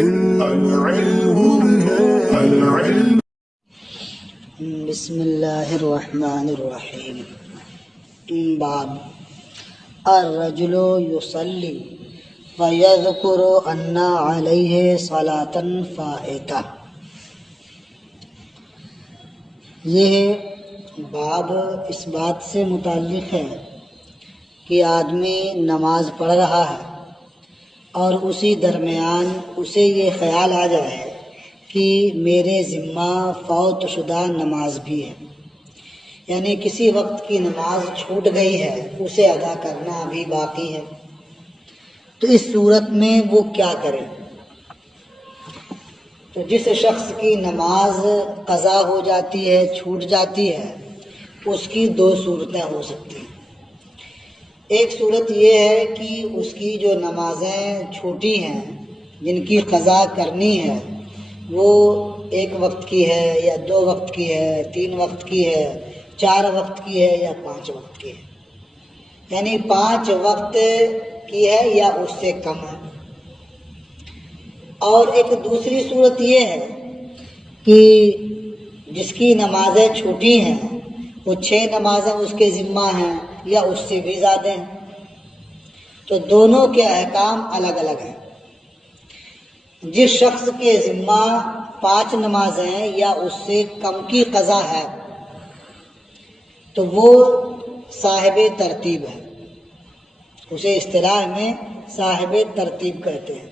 بسم اللہ الرحمن الرحیم۔ باب الرجل یصلی ویذکر ان علیہ صلاۃ فائتہ۔ یہ باب اس بات سے متعلق ہے کہ آدمی نماز پڑھ رہا ہے اور اسی درمیان اسے یہ خیال آ جائے کہ میرے ذمہ فوت شدہ نماز بھی ہے، یعنی کسی وقت کی نماز چھوٹ گئی ہے، اسے ادا کرنا ابھی باقی ہے، تو اس صورت میں وہ کیا کرے؟ تو جس شخص کی نماز قضا ہو جاتی ہے، چھوٹ جاتی ہے، اس کی دو صورتیں ہو سکتی ہیں۔ ایک صورت یہ ہے کہ اس کی جو نمازیں چھوٹی ہیں، جن کی قضا کرنی ہے، وہ ایک وقت کی ہے یا دو وقت کی ہے، 3 وقت کی ہے، 4 وقت کی ہے یا 5 وقت کی ہے، یعنی 5 وقت کی ہے یا اس سے کم ہے۔ اور ایک دوسری صورت یہ ہے کہ جس کی نمازیں چھوٹی ہیں، وہ 6 نمازیں اس کے ذمہ ہیں یا اس سے بھی زیادہ ہیں، تو دونوں کے احکام الگ الگ ہیں۔ جس شخص کے ذمہ 5 نمازیں یا اس سے کم کی قضا ہے تو وہ صاحب ترتیب ہے، اسے اصطلاح میں صاحب ترتیب کہتے ہیں۔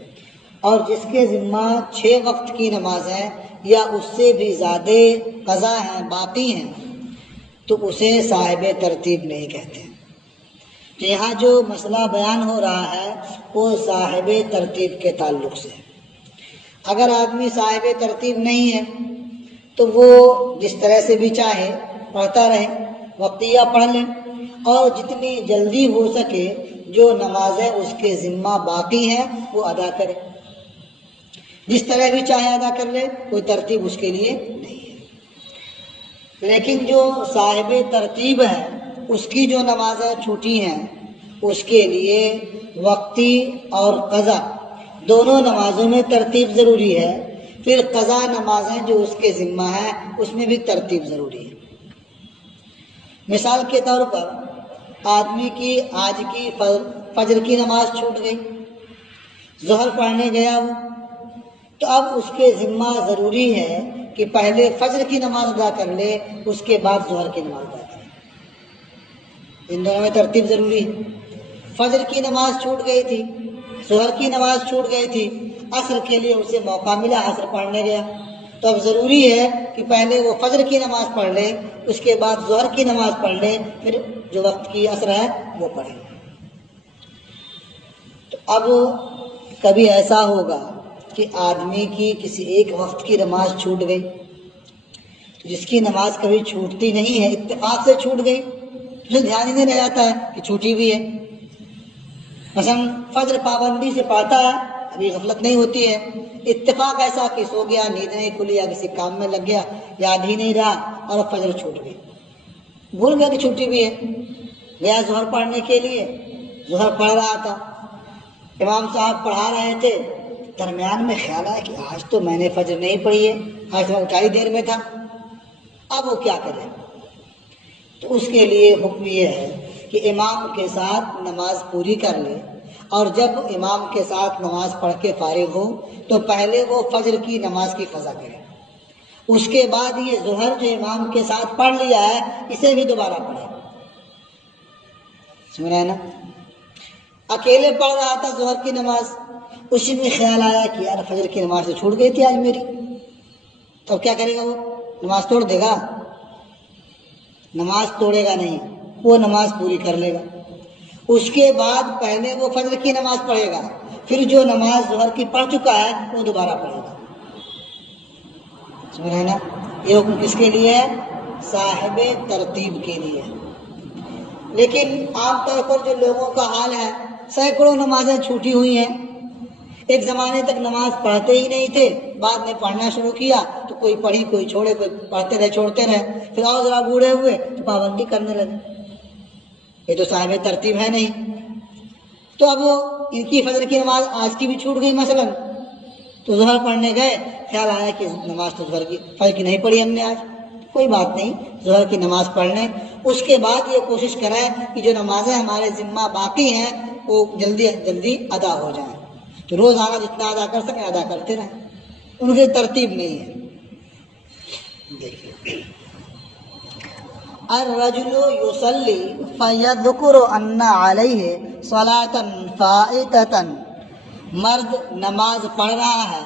اور جس کے ذمہ 6 وقت کی نمازیں یا اس سے بھی زیادہ قضا ہیں، باقی ہیں، تو اسے صاحب ترتیب نہیں کہتے۔ تو یہاں جو مسئلہ بیان ہو رہا ہے وہ صاحب ترتیب کے تعلق سے ہے۔ اگر آدمی صاحب ترتیب نہیں ہے تو وہ جس طرح سے بھی چاہے پڑھتا رہے، وقتیہ پڑھ لے، اور جتنی جلدی ہو سکے جو نمازیں اس کے ذمہ باقی ہیں وہ ادا کرے، جس طرح بھی چاہے ادا کر لے، کوئی ترتیب اس کے لیے نہیں ہے۔ لیکن جو صاحب ترتیب ہے، اس کی جو نمازیں چھوٹی ہیں، اس کے لیے وقتی اور قضا دونوں نمازوں میں ترتیب ضروری ہے، پھر قضا نمازیں جو اس کے ذمہ ہیں اس میں بھی ترتیب ضروری ہے۔ مثال کے طور پر آدمی کی آج کی فجر کی نماز چھوٹ گئی، ظہر پڑھنے گیا وہ، تو اب اس کے ذمہ ضروری ہے کہ پہلے فجر کی نماز ادا کر لے، اس کے بعد ظہر کی نماز ادا کرے۔ ان دونوں میں ترتیب ضروری ہے۔ فجر کی نماز چھوٹ گئی تھی، ظہر کی نماز چھوٹ گئی تھی، عصر کے لیے اسے موقع ملا، عصر پڑھنے گیا، تو اب ضروری ہے کہ پہلے وہ فجر کی نماز پڑھ لے، اس کے بعد ظہر کی نماز پڑھ لے، پھر جو وقت کی عصر ہے وہ پڑھے۔ تو اب کبھی ایسا ہوگا کہ آدمی کی کسی ایک وقت کی نماز چھوٹ گئی، تو جس کی نماز کبھی چھوٹتی نہیں ہے، اتفاق سے چھوٹ گئی، اسے دھیان ہی نہیں رہ جاتا ہے کہ چھوٹی بھی ہے۔ مثلا فجر پابندی سے پڑھتا ہے، ابھی غفلت نہیں ہوتی ہے، اتفاق ایسا کہ سو گیا، نیند نہیں کھلی، یا کسی کام میں لگ گیا، یاد ہی نہیں رہا اور فجر چھوٹ گئی، بھول گیا کہ چھوٹی بھی ہے۔ گیا ظہر پڑھنے کے لیے، ظہر پڑھ رہا تھا، امام صاحب پڑھا رہے تھے، درمیان میں خیال آیا کہ آج تو میں نے فجر نہیں پڑھی ہے، آج تو اٹھائی دیر میں تھا، اب وہ کیا کرے؟ تو اس کے لیے حکم یہ ہے کہ امام کے ساتھ نماز پوری کر لے، اور جب امام کے ساتھ نماز پڑھ کے فارغ ہو تو پہلے وہ فجر کی نماز کی قضا کرے، اس کے بعد یہ ظہر جو امام کے ساتھ پڑھ لیا ہے اسے بھی دوبارہ پڑھے۔ سمجھ رہے ہیں نا؟ اکیلے پڑھ رہا تھا ظہر کی نماز، اسی میں خیال آیا کہ یار فجر کی نماز تو چھوٹ گئی تھی آج میری، تو کیا کرے گا؟ وہ نماز توڑ دے گا؟ نماز توڑے گا نہیں، وہ نماز پوری کر لے گا۔ اس کے بعد پہلے وہ فجر کی نماز پڑھے گا، پھر جو نماز ظہر کی پڑھ چکا ہے وہ دوبارہ پڑھے گا۔ سمجھ رہے نا؟ یہ حکم کس کے لیے ہے؟ صاحب ترتیب کے لیے۔ لیکن عام طور پر جو لوگوں کا حال ہے، سینکڑوں نمازیں چھوٹی ہوئی ہیں، ایک زمانے تک نماز پڑھتے ہی نہیں تھے، بعد میں پڑھنا شروع کیا تو کوئی پڑھی کوئی چھوڑے، کوئی پڑھتے رہے چھوڑتے رہے، پھر اور ذرا بوڑھے ہوئے تو پابندی کرنے لگے۔ یہ تو صاحب ترتیب ہے نہیں۔ تو اب ان کی فجر کی نماز آج کی بھی چھوٹ گئی مثلا، تو ظہر پڑھنے گئے، خیال آیا کہ نماز تو ظہر کی فجر کی نہیں پڑھی ہم نے آج، کوئی بات نہیں، ظہر کی نماز پڑھ لیں۔ اس کے بعد یہ کوشش کریں کہ جو نمازیں ہمارے ذمہ باقی ہیں وہ جلدی جلدی ادا ہو جائیں، تو روزانہ جتنا ادا کر سکیں ادا کرتے رہیں، ان کی ترتیب نہیں ہے۔ دیکھیے، الرجل یصلی فیذکر ان علیہ صلاۃ فائتۃ، مرد نماز پڑھ رہا ہے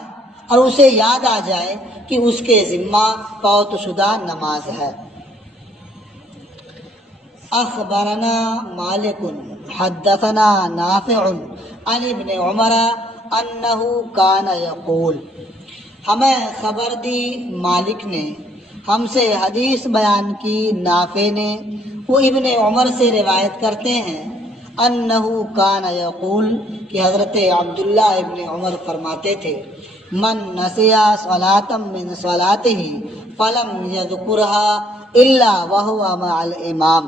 اور اسے یاد آ جائے کہ اس کے ذمہ فوت شدہ نماز ہے۔ اخبرنا مالک حدثنا نافع عن ابن عمر انہ کان یقول، ہمیں خبر دی مالک نے، ہم سے حدیث بیان کی نافع نے، وہ ابن عمر سے روایت کرتے ہیں، انہ کان یقول، کہ حضرت عبداللہ ابن عمر فرماتے تھے، من نسیا صلاۃ من صلاتہ فلم یذکرها الا وهو مع الامام،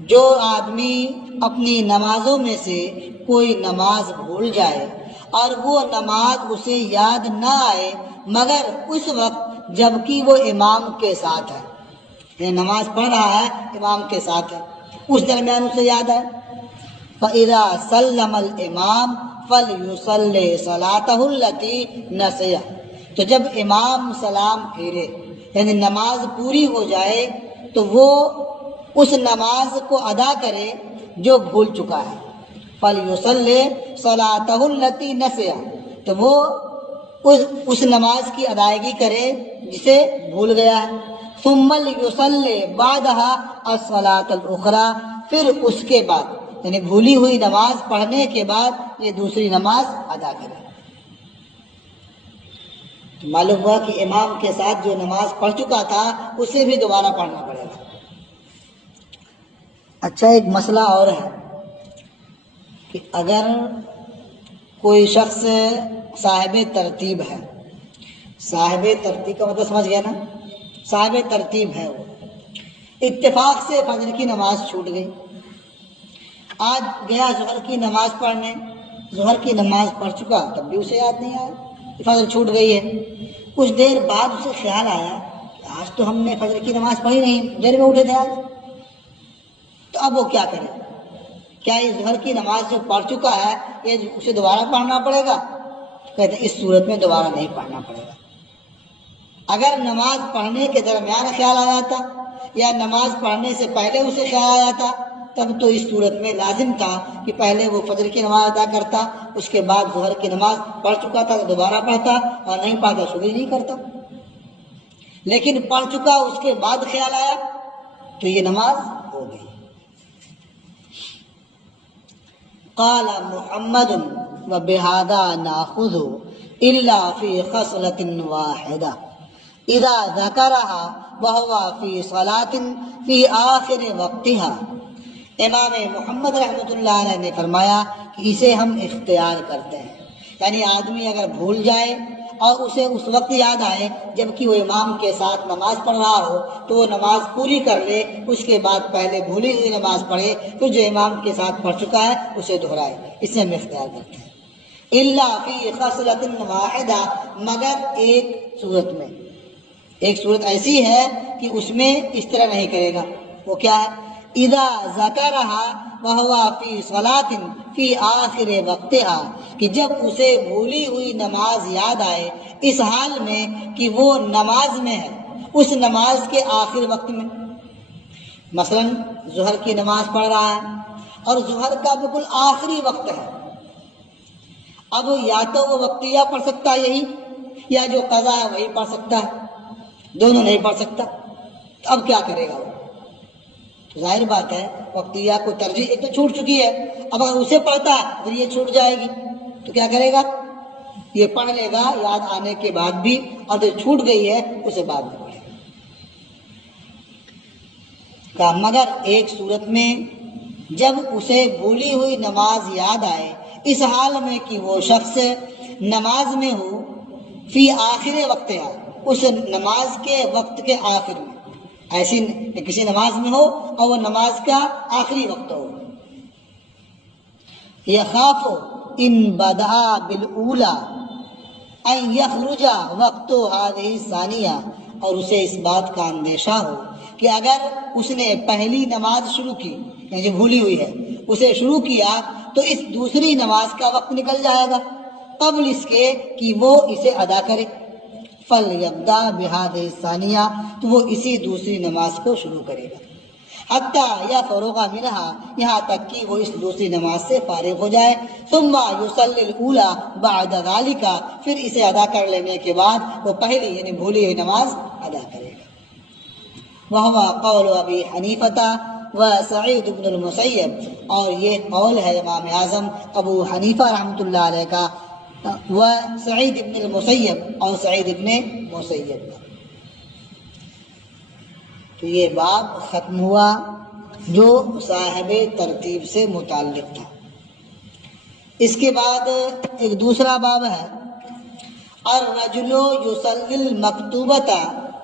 جو آدمی اپنی نمازوں میں سے کوئی نماز بھول جائے اور وہ نماز اسے یاد نہ آئے مگر اس وقت جبکہ وہ امام کے ساتھ ہے، یہ نماز پڑھ رہا ہے امام کے ساتھ ہے، اس درمیان اسے یاد آئے، فَإِذَا سَلَّمَ الْإِمَامُ فَلْيُصَلِّ صَلَاتَهُ الَّتِي نَسِيَ، تو جب امام سلام پھیرے یعنی نماز پوری ہو جائے تو وہ اس نماز کو ادا کرے جو بھول چکا ہے، فَلْيُصَلِّ صَلَاتَهُ الَّتِي نَسِيَ، تو وہ اس نماز کی ادائیگی کرے جسے بھول گیا ہے، ثُمَّ لْيُصَلِّ بَعْدَهَا الصَّلَاةَ الْأُخْرَى، پھر اس کے بعد یعنی بھولی ہوئی نماز پڑھنے کے بعد یہ دوسری نماز ادا کرے۔ تو معلوم ہوا کہ امام کے ساتھ جو نماز پڑھ چکا تھا اسے بھی دوبارہ پڑھنا پڑے گا۔ اچھا، ایک مسئلہ اور ہے کہ اگر کوئی شخص صاحب ترتیب ہے، صاحب ترتیب کا مطلب سمجھ گیا نا، صاحب ترتیب ہے، وہ اتفاق سے فجر کی نماز چھوٹ گئی، آج گیا ظہر کی نماز پڑھنے، ظہر کی نماز پڑھ چکا تب بھی اسے یاد نہیں آیا کہ فجر چھوٹ گئی ہے، کچھ دیر بعد اسے خیال آیا کہ آج تو ہم نے فجر کی نماز پڑھی نہیں، دیر میں اٹھے تھے آج، تو اب وہ کیا کرے؟ کیا یہ ظہر کی نماز جو پڑھ چکا ہے یہ اسے دوبارہ پڑھنا پڑے گا؟ کہتے ہیں اس صورت میں دوبارہ نہیں پڑھنا پڑے گا۔ اگر نماز پڑھنے کے درمیان خیال آیا تھا یا نماز پڑھنے سے پہلے اسے خیال آیا تھا تب تو اس صورت میں لازم تھا کہ پہلے وہ فجر کی نماز ادا کرتا، اس کے بعد ظہر کی نماز پڑھ چکا تھا تو دوبارہ پڑھتا، اور نہیں پڑھتا شروع نہیں کرتا، لیکن پڑھ چکا اس کے بعد خیال آیا تو یہ نماز ہو گئی۔ قال محمد وبهذا ناخذ الا في خصلة واحدة اذا ذكرها وهو في صلاة في آخر وقتها، امام محمد رحمۃ اللہ علیہ نے فرمایا کہ اسے ہم اختیار کرتے ہیں، یعنی آدمی اگر بھول جائے اور اسے اس وقت یاد آئے جبکہ وہ امام کے ساتھ نماز پڑھ رہا ہو تو وہ نماز پوری کر لے، اس کے بعد پہلے بھولی ہوئی نماز پڑھے، پھر جو امام کے ساتھ پڑھ چکا ہے اسے دہرائے، اسے ہم اختیار کرتے ہیں۔ الا فی خصلۃ واحدہ، مگر ایک صورت میں، ایک صورت ایسی ہے کہ اس میں اس طرح نہیں کرے گا، وہ کیا ہے؟ اذا ذکرها وهو فی صلاۃ فی آخر وقتها، کہ جب اسے بھولی ہوئی نماز یاد آئے اس حال میں کہ وہ نماز میں ہے، اس نماز کے آخر وقت میں، مثلا ظہر کی نماز پڑھ رہا ہے اور ظہر کا بالکل آخری وقت ہے، اب یا تو وہ وقتیہ پڑھ سکتا ہے یہی، یا جو قضا ہے وہی پڑھ سکتا ہے، دونوں نہیں پڑھ سکتا، تو اب کیا کرے گا وہ؟ ظاہر بات ہے وقتیہ کو ترجیح، ایک تو چھوٹ چکی ہے، اب اگر اسے پڑھتا ہے پھر یہ چھوٹ جائے گی تو کیا کرے گا؟ یہ پڑھ لے گا یاد آنے کے بعد بھی، اور جو چھوٹ گئی ہے اسے بعد میں پڑھے گا۔ مگر ایک صورت میں جب اسے بھولی ہوئی نماز یاد آئے اس حال میں کہ وہ شخص نماز میں ہو، فی آخر وقت ہے، اس نماز کے وقت کے آخر میں، ایسی کسی نماز میں ہو اور وہ نماز کا آخری وقت ہو، یخاف ان بدأ بالاولی ان یخرج وقت هذه الثانیہ، اور اسے اس بات کا اندیشہ ہو کہ اگر اس نے پہلی نماز شروع کی، یعنی جو بھولی ہوئی ہے اسے شروع کیا، تو اس دوسری نماز کا وقت نکل جائے گا قبل اس کے کہ وہ اسے ادا کرے، فَلْيَبْدَأْ بِهَذِهِ الثَّانِيَةِ، تو وہ اسی دوسری نماز کو شروع کرے گا، حتیٰ یفرغ منها، یہاں تک کہ وہ اس دوسری نماز سے فارغ ہو جائے، ثم یصلی الاولی بعد ذلك، پھر اسے ادا کر لینے کے بعد وہ پہلی یعنی بھولی ہوئی نماز ادا کرے گا۔ وہو قول ابی حنیفہ و سعید بن المسیب، اور یہ قول ہے امام اعظم ابو حنیفہ رحمۃ اللہ علیہ کا، و سعید بن المسیب اور سعید بن مسیب کا۔ تو یہ باب ختم ہوا جو صاحب ترتیب سے متعلق تھا۔ اس کے بعد ایک دوسرا باب ہے، الرجل یصلی المکتوبۃ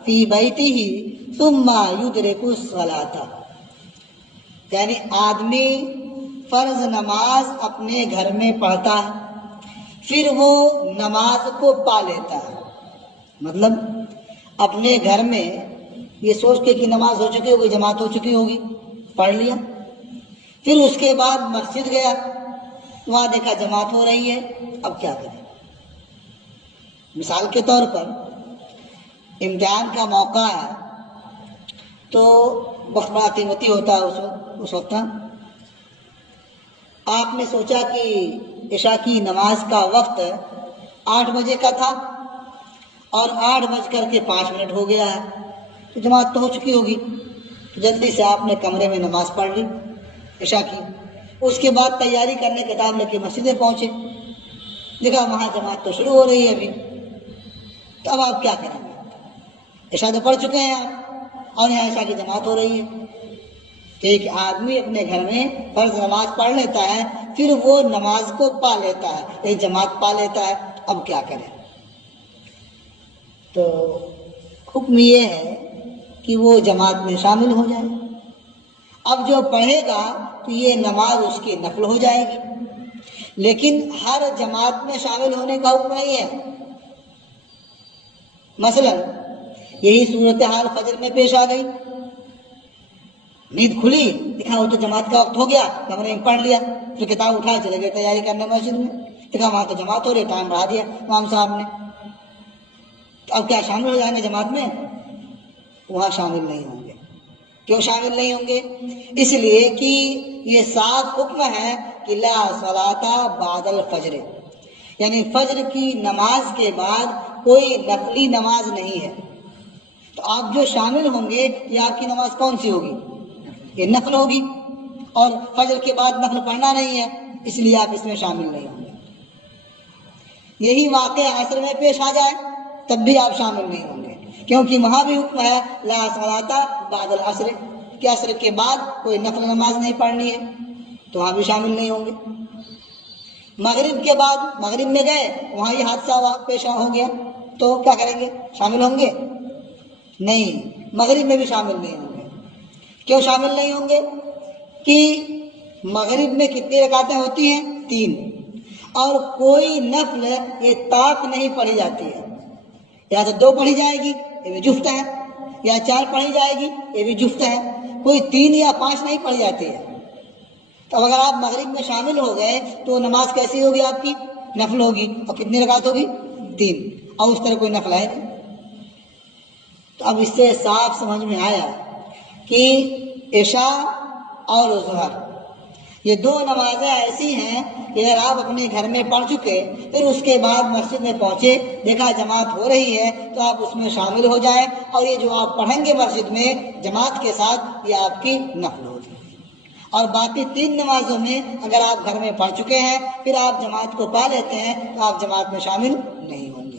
فی بیتہ ثم یدرک الصلاۃ، یعنی آدمی فرض نماز اپنے گھر میں پڑھتا ہے، پھر وہ نماز کو پا لیتا ہے، مطلب اپنے گھر میں یہ سوچ کے کہ نماز ہو چکی ہوگی، جماعت ہو چکی ہوگی، پڑھ لیا، پھر اس کے بعد مسجد گیا، وہاں دیکھا جماعت ہو رہی ہے، اب کیا کریں؟ مثال کے طور پر امتحان کا موقع ہے تو وقت بڑا قیمتی ہوتا ہے اس وقت آپ نے سوچا کہ عشاء کی نماز کا وقت 8 بجے کا تھا اور 8:05 ہو گیا ہے، تو جماعت تو ہو چکی ہوگی، تو جلدی سے آپ نے کمرے میں نماز پڑھ لی عشاء کی، اس کے بعد تیاری کرنے کے کتاب لے کے مسجدیں پہنچے، دیکھا وہاں جماعت تو شروع ہو رہی ہے ابھی، تو اب آپ کیا کریں گے؟ عشاء تو پڑھ چکے ہیں آپ اور یہاں عشاء کی جماعت ہو رہی ہے۔ ایک آدمی اپنے گھر میں فرض نماز پڑھ لیتا ہے، پھر وہ نماز کو پا لیتا ہے، ایک جماعت پا لیتا ہے، اب کیا کرے؟ تو حکم یہ ہے کہ وہ جماعت میں شامل ہو جائے، اب جو پڑھے گا تو یہ نماز اس کی نفل ہو جائے گی، لیکن ہر جماعت میں شامل ہونے کا حکم نہیں ہے۔ مثلا یہی صورتحال فجر میں پیش آ گئی، نیند کھلی، دیکھا وہ تو جماعت کا وقت ہو گیا، کمرے میں پڑھ لیا، پھر کتاب اٹھا چلے گئے تیاری کرنے مسجد میں، دیکھا وہاں تو جماعت ہو رہی، ٹائم بڑھا دیا امام صاحب نے، تو اب کیا شامل ہو جائیں گے جماعت میں؟ وہاں شامل نہیں ہوں گے۔ کیوں شامل نہیں ہوں گے؟ اس لیے کہ یہ صاف حکم ہے کہ لا صلاۃ بعد الفجر، یعنی فجر کی نماز کے بعد کوئی نفلی نماز نہیں ہے، تو آپ جو شامل ہوں گے یہ آپ کی نماز کون سی ہوگی؟ یہ نفل ہوگی، اور فجر کے بعد نفل پڑھنا نہیں ہے، اس لیے آپ اس میں شامل نہیں ہوں گے۔ یہی واقعہ عصر میں پیش آ جائے تب بھی آپ شامل نہیں ہوں گے، کیونکہ وہاں بھی حکم ہے لا صلاۃ بعد العصر، کہ عصر کے بعد کوئی نفل نماز نہیں پڑھنی ہے، تو وہاں بھی شامل نہیں ہوں گے۔ مغرب کے بعد مغرب میں گئے، وہاں یہ حادثہ پیش ہو گیا، تو کیا کریں گے؟ شامل ہوں گے؟ نہیں، مغرب میں بھی شامل نہیں ہوں گے۔ کیوں شامل نہیں ہوں گے؟ کہ مغرب میں کتنی رکعتیں ہوتی ہیں؟ 3، اور کوئی نفل یہ طاق نہیں پڑھی جاتی ہے، یا تو 2 پڑھی جائے گی یہ بھی جفت ہے، یا 4 پڑھی جائے گی یہ بھی جفت ہے، کوئی 3 یا 5 نہیں پڑھی جاتی ہے۔ تو اگر آپ مغرب میں شامل ہو گئے تو نماز کیسی ہوگی؟ آپ کی نفل ہوگی، اور کتنی رکعت ہوگی؟ 3، اور اس طرح کوئی نفل ہے نہیں۔ تو اب اس سے صاف سمجھ میں آیا کہ عشاء اور ظہر یہ 2 نمازیں ایسی ہیں کہ اگر آپ اپنے گھر میں پڑھ چکے، پھر اس کے بعد مسجد میں پہنچے، دیکھا جماعت ہو رہی ہے، تو آپ اس میں شامل ہو جائیں، اور یہ جو آپ پڑھیں گے مسجد میں جماعت کے ساتھ یہ آپ کی نفل ہوگی۔ اور باقی 3 نمازوں میں اگر آپ گھر میں پڑھ چکے ہیں پھر آپ جماعت کو پا لیتے ہیں تو آپ جماعت میں شامل نہیں ہوں گے۔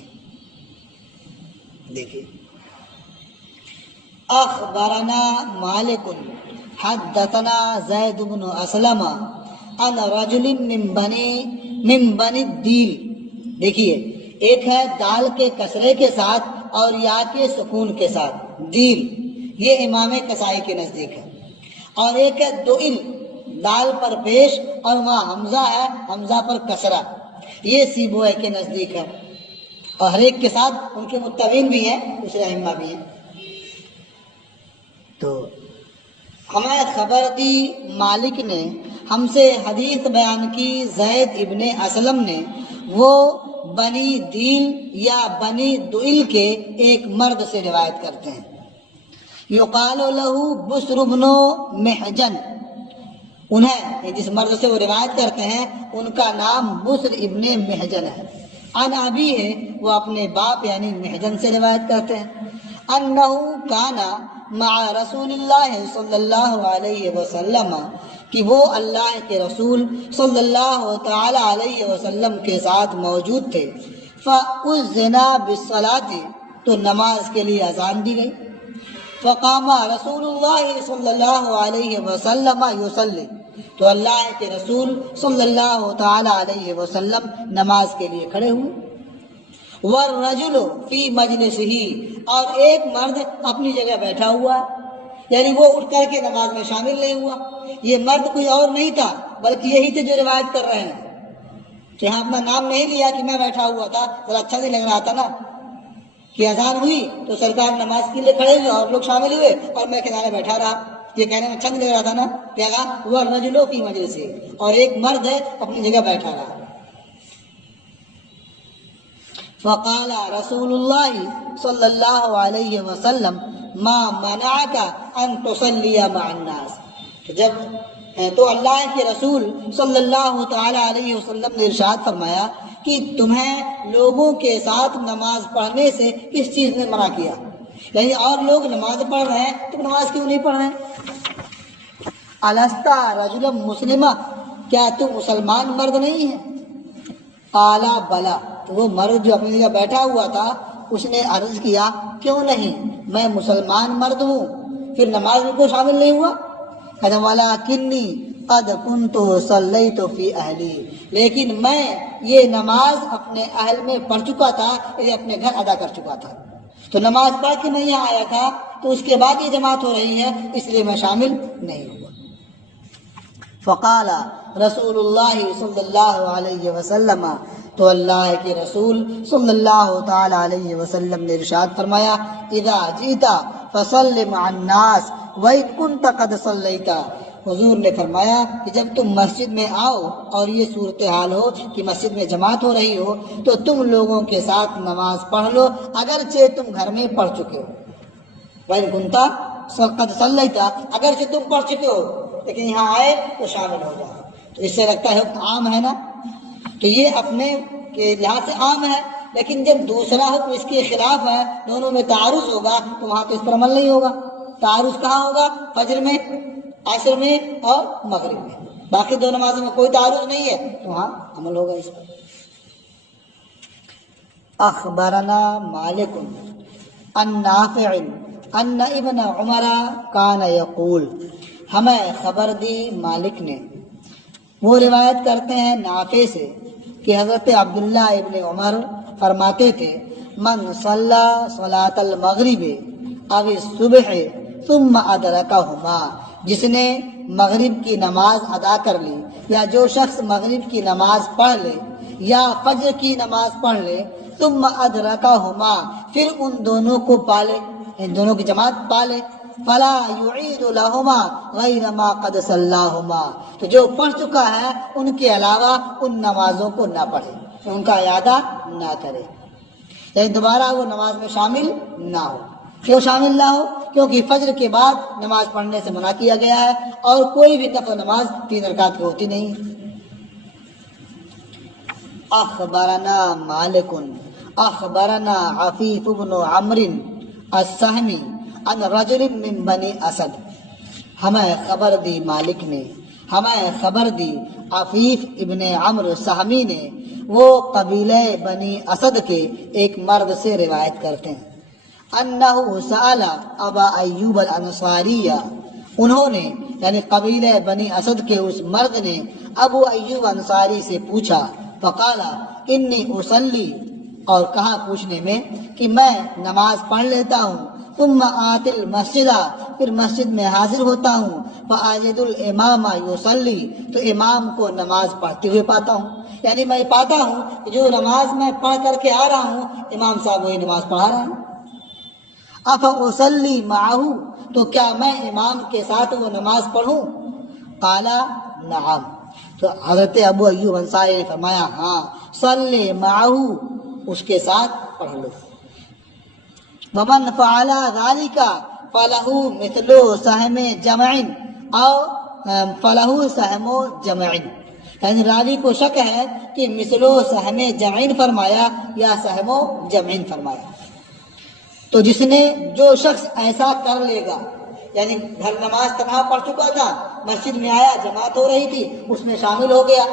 دیکھیے، اخبرنا مالک حدثنا زید بن اسلم عن رجل من بنی الدیل، دیکھیے ایک ہے دال کے کسرے کے ساتھ اور یا کے سکون کے ساتھ دیل، یہ امام قصائی کے نزدیک ہے، اور ایک ہے دوئل، دال پر پیش اور وہاں حمزہ ہے، حمزہ پر کسرہ، یہ سیبوئے کے نزدیک ہے۔ اور ہر ایک کے ساتھ ان کے متبعین بھی ہیں، دوسرے ائمہ بھی ہیں۔ تو ہمیں خبر دی مالک نے ہم سے حدیث بیان کی زید ابن اسلم نے، وہ بنی دیل یا بنی دئل کے ایک مرد سے روایت کرتے ہیں، یقال لہ بسر بن محجن، انہیں جس مرد سے وہ روایت کرتے ہیں ان کا نام بسر ابن محجن ہے۔ عن ابی ہے، وہ اپنے باپ یعنی محجن سے روایت کرتے ہیں، انہ کان مع رسول اللہ صلی اللہ علیہ وسلم، کہ وہ اللہ کے رسول صلی اللہ تعالی علیہ وسلم کے ساتھ موجود تھے، فأذن بالصلاۃ، تو نماز کے لیے اذان دی گئی، فقام رسول اللہ صلی اللہ علیہ وسلم یصلی، تو اللہ کے رسول صلی اللہ تعالی علیہ وسلم نماز کے لیے کھڑے ہوئے، والرجل فی مجلسہ، اور ایک مرد اپنی جگہ بیٹھا ہوا ہے، یعنی وہ اٹھ کر کے نماز میں شامل نہیں ہوا۔ یہ مرد کوئی اور نہیں تھا بلکہ یہی تھے جو روایت کر رہے ہیں، تو یہاں اپنا نام نہیں لیا کہ میں بیٹھا ہوا تھا، ذرا اچھا نہیں لگ رہا تھا نا کہ اذان ہوئی تو سرکار نماز کے لیے کھڑے ہوئے اور لوگ شامل ہوئے اور میں کنارے بیٹھا رہا، یہ کہنے میں اچھا نہیں لگ رہا تھا نا، کیا کہا والرجل فی مجلسہ، اور ایک مرد ہے اپنی جگہ بیٹھا رہا۔ فقال رسول اللہ صلی اللہ علیہ وسلم ما منعک ان تصلی مع الناس، تو اللہ کے رسول صلی اللہ تعالی علیہ وسلم نے ارشاد فرمایا کہ تمہیں لوگوں کے ساتھ نماز پڑھنے سے کس چیز نے منع کیا، یعنی اور لوگ نماز پڑھ رہے ہیں تم نماز کیوں نہیں پڑھ رہے ہیں؟ الستا رجلا مسلمہ، کیا تم مسلمان مرد نہیں ہے؟ قال بلا، تو وہ مرد جو اپنی جگہ بیٹھا ہوا تھا اس نے عرض کیا کیوں نہیں، میں مسلمان مرد ہوں، پھر نماز میں کوئی شامل نہیں ہوا؟ کہا ولکنی قد کنت صلیت فی اہلی، لیکن میں یہ نماز اپنے اہل میں پڑھ چکا تھا، یہ اپنے گھر ادا کر چکا تھا، تو نماز پڑھ کے میں یہاں آیا تھا تو اس کے بعد یہ جماعت ہو رہی ہے اس لیے میں شامل نہیں ہوا۔ فقال رسول اللہ صلی اللہ علیہ وسلم، تو اللہ کے رسول صلی اللہ تعالی علیہ وسلم نے ارشاد فرمایا اذا جئت فصل مع الناس وَإِن كُنْتَ قَدْ صَلَّيْتَ، حضور نے فرمایا کہ جب تم مسجد میں آؤ اور یہ صورتحال ہو کہ مسجد میں جماعت ہو رہی ہو تو تم لوگوں کے ساتھ نماز پڑھ لو اگرچہ تم گھر میں پڑھ چکے ہو، وَإِن كُنْتَ قَدْ صَلَّيْتَ، اگرچہ تم پڑھ چکے ہو لیکن یہاں آئے تو شامل ہو جاؤ۔ تو اس سے لگتا ہے عام ہے نا، تو یہ اپنے کے لحاظ سے عام ہے، لیکن جب دوسرا حکم اس کے خلاف ہے، دونوں میں تعارض ہوگا تو وہاں تو اس پر عمل نہیں ہوگا۔ تعارض کہاں ہوگا؟ فجر میں، عصر میں اور مغرب میں، باقی دو نمازوں میں کوئی تعارض نہیں ہے تو وہاں عمل ہوگا اس پر۔ اخبرنا مالک عن نافع ان ابن عمر کان یقول، ہمیں خبر دی مالک نے، وہ روایت کرتے ہیں نافع سے کہ حضرت عبداللہ ابن عمر فرماتے تھے من صلی صلاۃ المغرب او الصبح ثم ادرکہما، جس نے مغرب کی نماز ادا کر لی یا جو شخص مغرب کی نماز پڑھ لے یا فجر کی نماز پڑھ لے، ثم ادرکہما، پھر ان دونوں کو پالے، ان دونوں کی جماعت پالے، فلا یعید لہما غیر ما قد صلاہما، تو جو پڑھ چکا ہے ان کے علاوہ ان نمازوں کو نہ پڑھے، ان کا اعادہ نہ کرے، یعنی دوبارہ وہ نماز میں شامل نہ ہو۔ کیوں شامل نہ ہو؟ کیونکہ فجر کے بعد نماز پڑھنے سے منع کیا گیا ہے اور کوئی بھی نفل نماز 3 رکعت کی ہوتی نہیں۔ اخبرنا مالک اخبرنا عفیف بن عمرو السہمی عن رجل من بنی اسد، ہمیں خبر دی مالک نے، ہمیں خبر دی عفیف ابن عمرو سہمی نے، وہ قبیلہ بنی اسد کے ایک مرد سے روایت کرتے ہیں، انہ سأل ابا ایوب الانصاری، انہوں نے یعنی قبیلہ بنی اسد کے اس مرد نے ابو ایوب انصاری سے پوچھا، فقال انی اصلی، اور کہا پوچھنے میں کہ میں نماز پڑھ لیتا ہوں، ثم آتی المسجد، پھر مسجد میں حاضر ہوتا ہوں، فاجد الامام یصلی، تو امام کو نماز پڑھتے ہوئے پاتا ہوں، یعنی میں پاتا ہوں کہ جو نماز میں پڑھ کر کے آ رہا ہوں امام صاحب وہی نماز پڑھا رہے ہیں. افاصلی معہ، تو کیا میں امام کے ساتھ وہ نماز پڑھوں؟ قال نعم، تو حضرت ابو ایوب انصاری نے فرمایا ہاں، صلی معہ، اس کے ساتھ پڑھ لو. ومن فعل ذلك فلہ مثل سہم جمع او فلہ سہم جمع، یعنی راوی کو شک ہے کہ مثل سہم جمع فرمایا یا سہم جمع فرمایا. تو جس نے، جو شخص ایسا کر لے گا، یعنی گھر نماز تنہا پڑھ چکا تھا، مسجد میں آیا جماعت ہو رہی تھی اس میں شامل ہو گیا،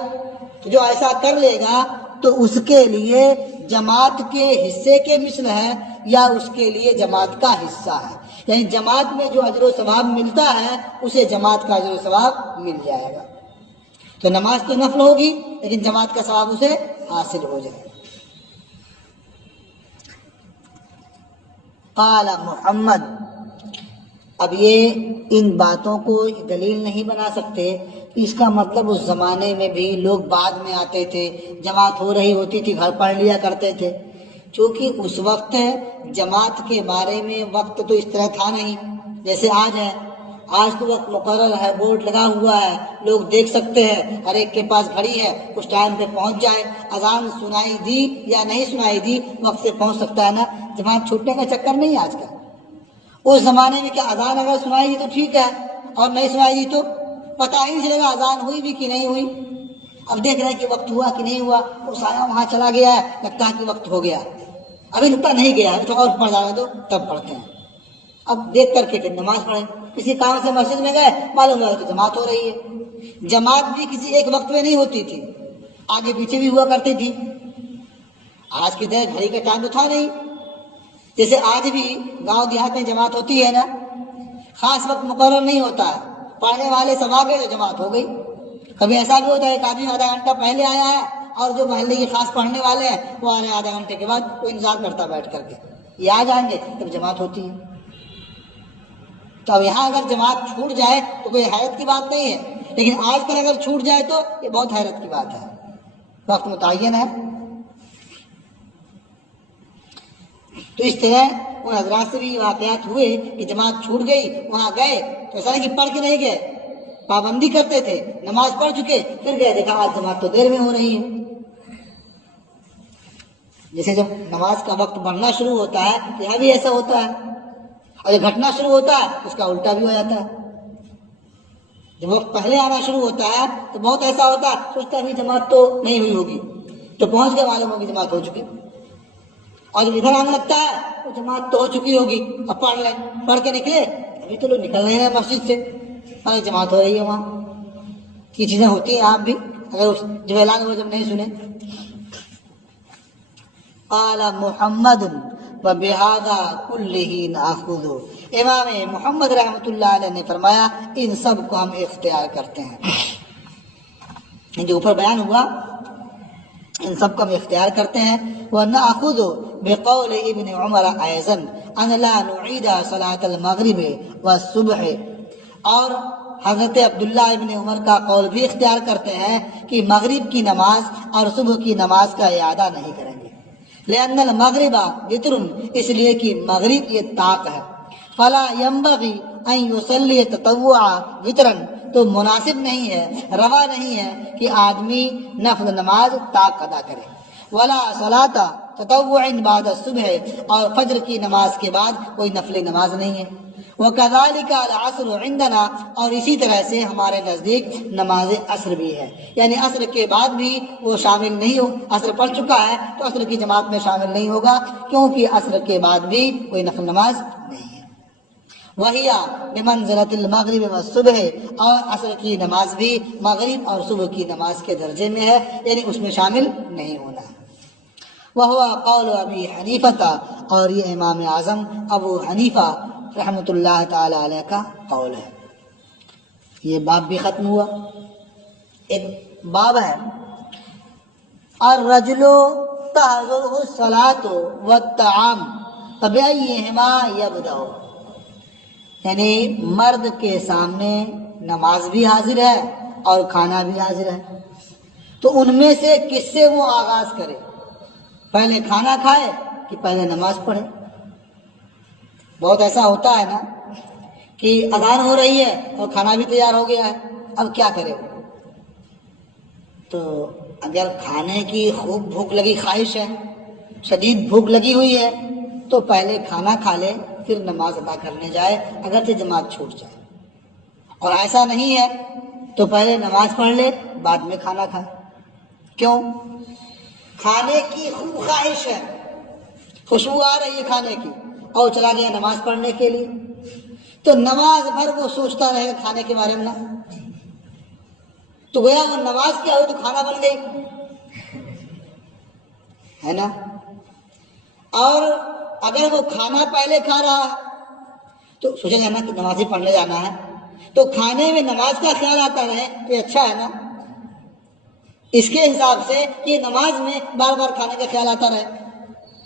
تو جو ایسا کر لے گا تو اس کے لیے جماعت کے حصے کے مثل ہے یا اس کے لیے جماعت کا حصہ ہے، یعنی جماعت میں جو اجر و ثواب ملتا ہے اسے جماعت کا اجر و ثواب مل جائے گا. تو نماز تو نفل ہوگی لیکن جماعت کا ثواب اسے حاصل ہو جائے گا. قال محمد، اب یہ ان باتوں کو دلیل نہیں بنا سکتے، اس کا مطلب اس زمانے میں بھی لوگ بعد میں آتے تھے، جماعت ہو رہی ہوتی تھی گھر پڑھ لیا کرتے تھے. چونکہ اس وقت جماعت کے بارے میں وقت تو اس طرح تھا نہیں جیسے آج ہے. آج تو وقت مقرر ہے، بورڈ لگا ہوا ہے، لوگ دیکھ سکتے ہیں، ہر ایک کے پاس گھڑی ہے، کچھ ٹائم پہ پہنچ جائے، اذان سنائی دی یا نہیں سنائی دی وقت سے پہنچ سکتا ہے نا. جماعت چھوٹنے کا چکر نہیں ہے آج کل. اس زمانے میں کیا اذان اگر سنائی دی تو ٹھیک ہے اور نہیں سنائی دی تو پتہ ہی نہیں چلے گا اذان ہوئی بھی کہ نہیں ہوئی. اب دیکھ رہے ہیں کہ وقت ہوا کہ نہیں ہوا، وہ سایہ وہاں چلا گیا ہے، لگتا ہے کہ وقت ہو گیا، ابھی لگتا نہیں گیا ہے، تھوڑا اور پڑھ جانا تو تب پڑھتے ہیں. اب دیکھ کر کے پھر نماز پڑھیں. کسی کام سے مسجد میں گئے، معلوم ہوا کہ جماعت ہو رہی ہے. جماعت بھی کسی ایک وقت میں نہیں ہوتی تھی، آگے پیچھے بھی ہوا کرتی تھی. آج کی طرح گھڑی کا ٹائم تو تھا نہیں. جیسے آج بھی گاؤں دیہات میں جماعت ہوتی ہے نا، خاص وقت مقرر نہیں ہوتا ہے، پڑھنے والے سب آ گئے تو جماعت ہو گئی. کبھی ایسا بھی ہوتا ہے ایک آدمی آدھا گھنٹہ پہلے آیا ہے اور جو محلے کے خاص پڑھنے والے ہیں وہ آ رہے ہیں آدھے گھنٹے کے بعد، وہ انتظار کرتا بیٹھ کر کے یہ آ جائیں گے تب جماعت ہوتی ہے. تو اب یہاں اگر جماعت چھوٹ جائے تو کوئی حیرت کی بات نہیں ہے، لیکن آج کل اگر چھوٹ جائے تو یہ بہت حیرت کی بات ہے. وقت متعین ہے. تو اس طرح ان حضرات سے بھی واقعات ہوئے کہ جماعت چھوٹ گئی، وہاں گئے تو ایسا نہیں کہ پڑھ کے نہیں گئے، پابندی کرتے تھے، نماز پڑھ چکے، پھر گئے دیکھا آج جماعت تو دیر میں ہو رہی ہے. جیسے جب نماز کا وقت بڑھنا شروع ہوتا ہے تو یہاں بھی ایسا ہوتا ہے، اور جب گھٹنا شروع ہوتا ہے اس کا الٹا بھی ہو جاتا ہے. جب وقت پہلے آنا شروع ہوتا ہے تو بہت ایسا ہوتا ہے، سوچتا ہے ابھی جماعت تو نہیں ہوئی ہوگی، تو پہنچ کے معلوم ہوگی جماعت ہو چکی. اور جب ادھر آنے لگتا ہے تو جماعت تو ہو چکی ہوگی، اب پڑھ لیں، پڑھ کے نکلے، ابھی تو لوگ نکل رہے ہیں مسجد سے، اور جماعت ہو رہی ہے وہاں. یہ چیزیں ہوتی ہیں آپ بھی اگر جب اعلان ہو جب نہیں سنے. قال محمد وبهذا كله ناخذ، امام محمد رحمۃ اللہ علیہ نے فرمایا ان سب کو ہم اختیار کرتے ہیں، جو اوپر بیان ہوا ان سب کو ہم اختیار کرتے ہیں. ونأخذ بقول ابن عمر ايضا ان لا نعيد صلاة المغرب والصبح، اور حضرت عبداللہ ابن عمر کا قول بھی اختیار کرتے ہیں کہ مغرب کی نماز اور صبح کی نماز کا اعادہ نہیں کریں گے. لأن المغرب وتر، اس لیے کہ مغرب یہ طاق ہے. فلا ينبغي ان يصلي تطوعا وترا، تو مناسب نہیں ہے، روا نہیں ہے کہ آدمی نفل نماز طاق ادا کرے. ولا صلاۃ تطوع بعد الصبح، اور فجر کی نماز کے بعد کوئی نفل نماز نہیں ہے. وَكَذَلِكَ الْعَصْرُ عِنْدَنَا، اور اسی طرح سے ہمارے نزدیک نماز عصر بھی ہے، یعنی عصر کے بعد بھی وہ شامل نہیں ہو، عصر پڑھ چکا ہے تو عصر کی جماعت میں شامل نہیں ہوگا، کیونکہ عصر کے بعد بھی کوئی نفل نماز نہیں ہے. وَهِيَ بِمَنْزِلَةِ الْمَغْرِبِ وَالصُّبْحِ، اور عصر کی نماز بھی مغرب اور صبح کی نماز کے درجے میں ہے، یعنی اس میں شامل نہیں ہونا ہے. وَهُوَ قَوْلُ أَبِي حَنِيفَةَ، اور یہ امام اعظم ابو حنیفہ رحمۃ اللہ تعالی علیہ کا قول ہے. یہ باب بھی ختم ہوا. ایک باب ہے الرجل تحضره الصلاۃ والطعام فبأيهما يبدأ، یعنی مرد کے سامنے نماز بھی حاضر ہے اور کھانا بھی حاضر ہے. تو ان میں سے کس سے وہ آغاز کرے؟ پہلے کھانا کھائے کہ پہلے نماز پڑھے؟ بہت ایسا ہوتا ہے نا کہ اذان ہو رہی ہے اور کھانا بھی تیار ہو گیا ہے، اب کیا کرے؟ تو اگر کھانے کی خوب بھوک لگی خواہش ہے، شدید بھوک لگی ہوئی ہے، تو پہلے کھانا کھا لے پھر نماز ادا کرنے جائے اگرچہ جماعت چھوٹ جائے۔ اور ایسا نہیں ہے تو پہلے نماز پڑھ لے بعد میں کھانا کھائے۔ کیوں؟ کھانے کی خوب خواہش ہے، خوشبو آ رہی ہے کھانے کی، اور چلا گیا نماز پڑھنے کے لیے، تو نماز بھر وہ سوچتا رہے کھانے کے بارے میں نا، تو گویا وہ نماز کیا ہو تو کھانا بن گئی ہے نا۔ اور اگر وہ کھانا پہلے کھا رہا ہے تو سوچے گا نا کہ نماز ہی پڑھنے جانا ہے، تو کھانے میں نماز کا خیال آتا رہے تو اچھا ہے نا، اس کے حساب سے کہ نماز میں بار بار کھانے کا خیال آتا رہے،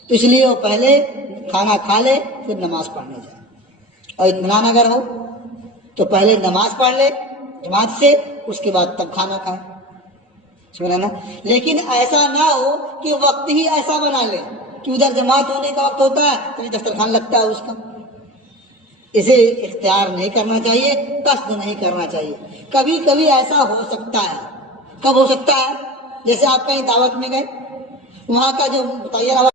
تو اس لیے وہ پہلے کھانا کھا لے پھر نماز پڑھنے جائے۔ اور اطمینان اگر ہو تو پہلے نماز پڑھ لے جماعت سے، اس کے بعد تب کھانا کھائے، سمجھا نا۔ لیکن ایسا نہ ہو کہ وقت ہی ایسا بنا لے کہ ادھر جماعت ہونے کا وقت ہوتا ہے تو دسترخوان لگتا ہے اس کا، اسے اختیار نہیں کرنا چاہیے، قصد نہیں کرنا چاہیے۔ کبھی کبھی ایسا ہو سکتا ہے، کب ہو سکتا ہے؟ جیسے آپ کہیں دعوت میں گئے، وہاں کا جو متعینہ